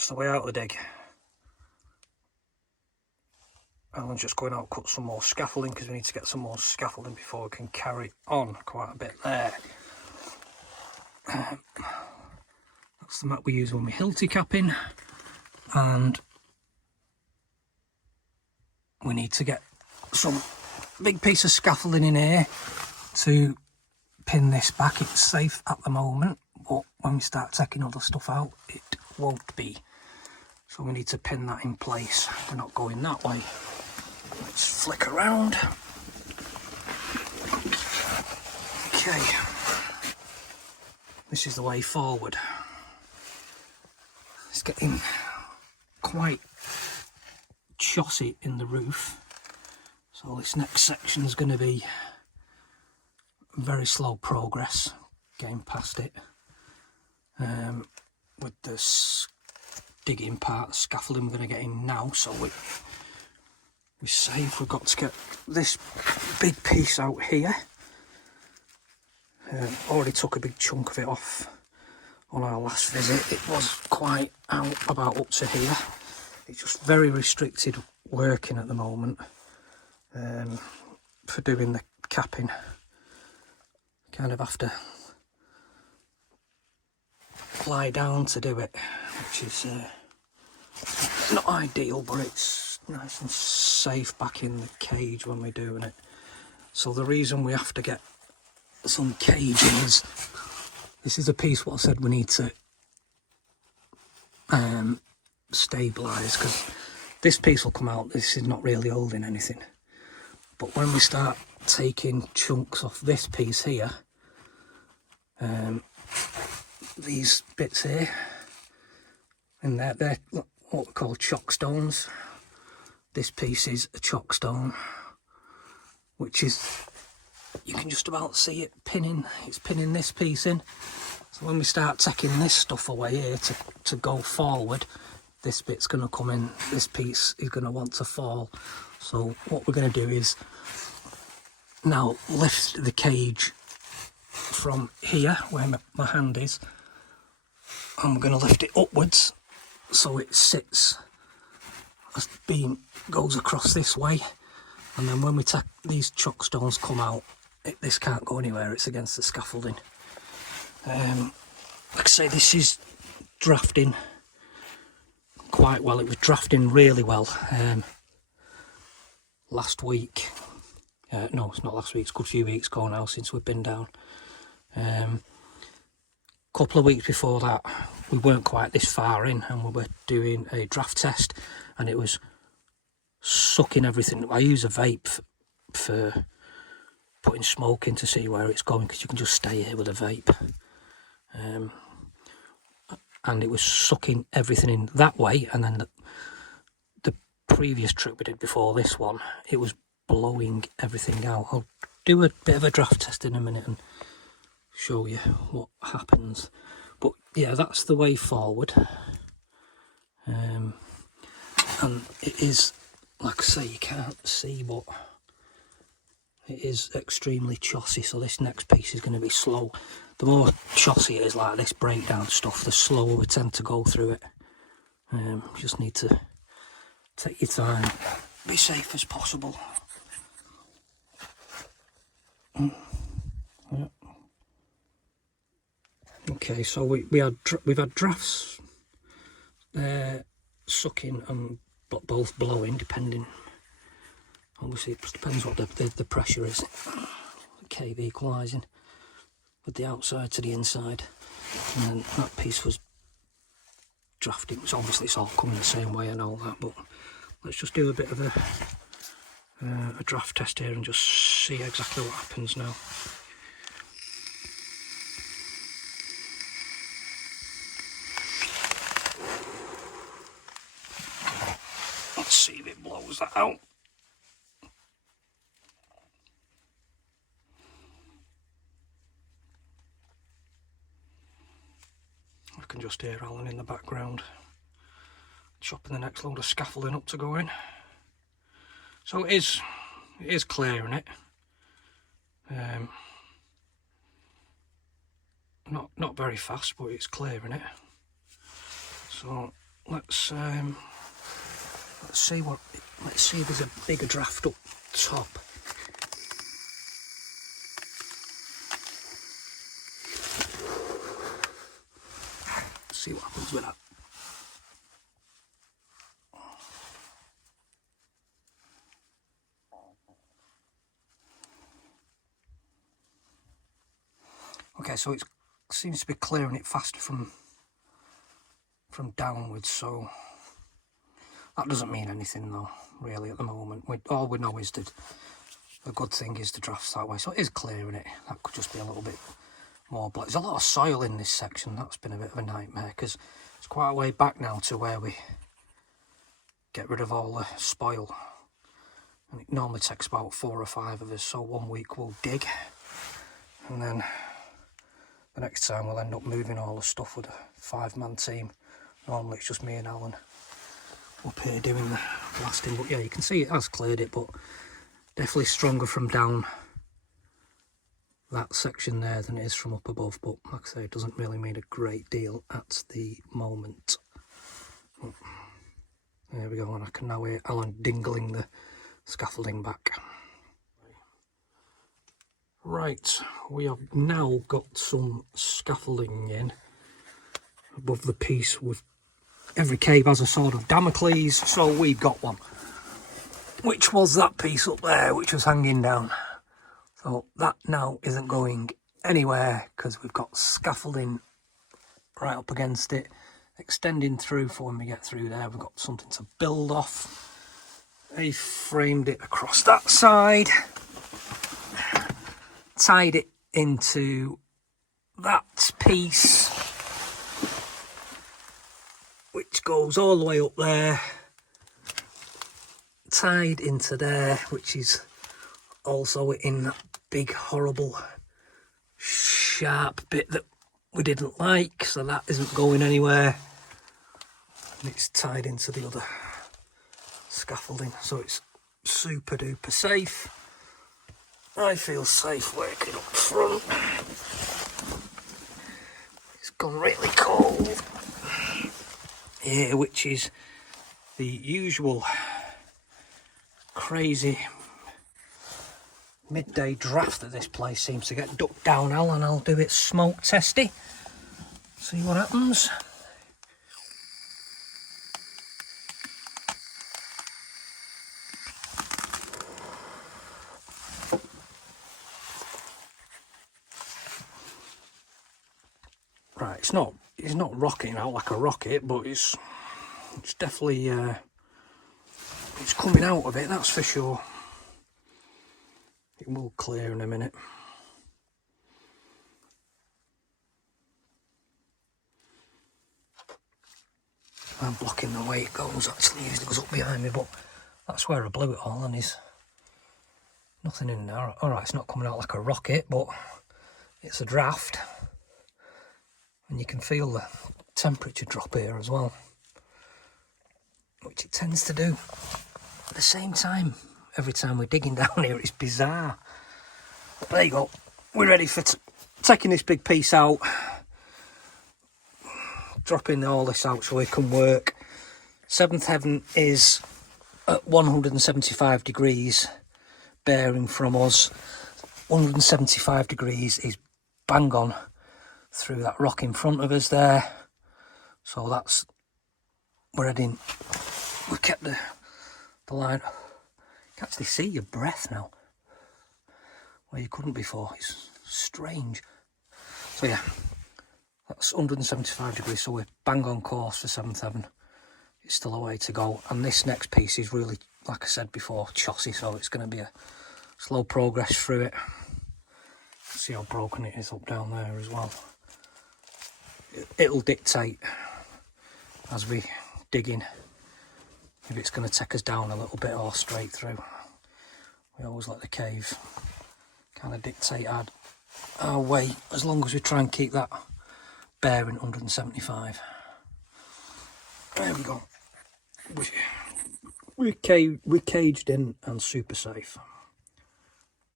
That's the way out of the dig. Alan's just going out cut some more scaffolding because we need to get some more scaffolding before we can carry on. Quite a bit there. That's the mat we use when we're hilty capping, and we need to get some big piece of scaffolding in here to pin this back. It's safe at the moment, but when we start taking other stuff out it won't be, so we need to pin that in place. We're not going that way. Let's flick around. Okay, this is the way forward. It's getting quite chossy in the roof, so this next section is going to be very slow progress getting past it. With this digging part, the scaffolding we're going to get in now, so we're safe. We've got to get this big piece out here. Already took a big chunk of it off on our last visit. It was quite out about up to here. It's just very restricted working at the moment for doing the capping. Kind of have to lie down to do it, which is not ideal, but it's nice and safe back in the cage when we're doing it. So the reason we have to get some caging is, this is a piece what I said we need to stabilise, because this piece will come out. This is not really holding anything, but when we start taking chunks off this piece here, these bits here, and they're what we call chock stones. This piece is a chock stone, which is, you can just about see it pinning. It's pinning this piece in. So when we start taking this stuff away here to go forward, this bit's going to come in. This piece is going to want to fall. So what we're going to do is now lift the cage from here where my hand is, and we're going to lift it upwards so it sits, as the beam goes across this way, and then when we take these chock stones come out, this can't go anywhere, it's against the scaffolding. Like I say, this is drafting quite well. It was drafting really well last week. No, it's not last week, it's a good few weeks ago now since we've been down. Couple of weeks before that we weren't quite this far in, and we were doing a draft test, and it was sucking everything. I use a vape for putting smoke in to see where it's going, because you can just stay here with a vape, and it was sucking everything in that way. And then the previous trip we did before this one, it was blowing everything out. I'll do a bit of a draft test in a minute and show you what happens, but yeah, that's the way forward. And it is, like I say, you can't see, but it is extremely chossy, so this next piece is going to be slow. The more chossy it is, like this breakdown stuff, the slower we tend to go through it. You just need to take your time, be safe as possible. Yeah. Okay, so we've had drafts sucking and both blowing, depending. Obviously, it depends what the pressure is. Okay, the equalising with the outside to the inside, and then that piece was drafting. So obviously, it's all coming the same way and all that. But let's just do a bit of a draft test here and just see exactly what happens now. Let's see if it blows that out. I can just hear Alan in the background chopping the next load of scaffolding up to go in. So it is clearing it. Not very fast, but it's clearing it. So let's see if there's a bigger draft up top. Let's see what happens with that. Okay, so it seems to be clearing it faster from downwards, so that doesn't mean anything though, really, at the moment. All we know is that the good thing is the draft's that way, so it is clearing it. That could just be a little bit more black. There's a lot of soil in this section. That's been a bit of a nightmare, because it's quite a way back now to where we get rid of all the spoil. And it normally takes about 4 or 5 of us, so 1 week we'll dig, and then the next time we'll end up moving all the stuff with a 5-man team. Normally it's just me and Alan up here doing the blasting, but yeah, you can see it has cleared it, but definitely stronger from down that section there than it is from up above. But like I say, it doesn't really mean a great deal at the moment. But there we go, and I can now hear Alan dingling the scaffolding back. Right, we have now got some scaffolding in above the piece. With every cave has a sword of Damocles, so we've got one, which was that piece up there which was hanging down. So that now isn't going anywhere, because we've got scaffolding right up against it, extending through for when we get through there. We've got something to build off. They framed it across that side, tied it into that piece, which goes all the way up there, tied into there, which is also in that big horrible sharp bit that we didn't like, so that isn't going anywhere, and it's tied into the other scaffolding, so it's super duper safe. I feel safe working up front. It's gone really cold here, which is the usual crazy midday draft that this place seems to get ducked down. And I'll do it smoke testy, see what happens. Right, it's not rocking out like a rocket, but it's definitely it's coming out of it, that's for sure. It will clear in a minute. I'm blocking the way it goes, actually. It usually goes up behind me, but that's where I blew it all, and there's nothing in there. Alright, it's not coming out like a rocket, but it's a draft. And you can feel the temperature drop here as well, which it tends to do at the same time every time we're digging down here. It's bizarre. But there you go, we're ready for taking this big piece out, dropping all this out so we can work. Seventh heaven is at 175 degrees bearing from us. 175 degrees is bang on through that rock in front of us there, so that's, we're heading, we've kept the line. You can actually see your breath now where you couldn't before. It's strange. So yeah, that's 175 degrees, so we're bang on course for 7th heaven. It's still a way to go, and this next piece is really, like I said before, chossy, so it's going to be a slow progress through it. See how broken it is up down there as well. It'll dictate as we dig in if it's going to take us down a little bit or straight through. We always let the cave kind of dictate our way, as long as we try and keep that bearing 175. There we go. We're caged in and super safe.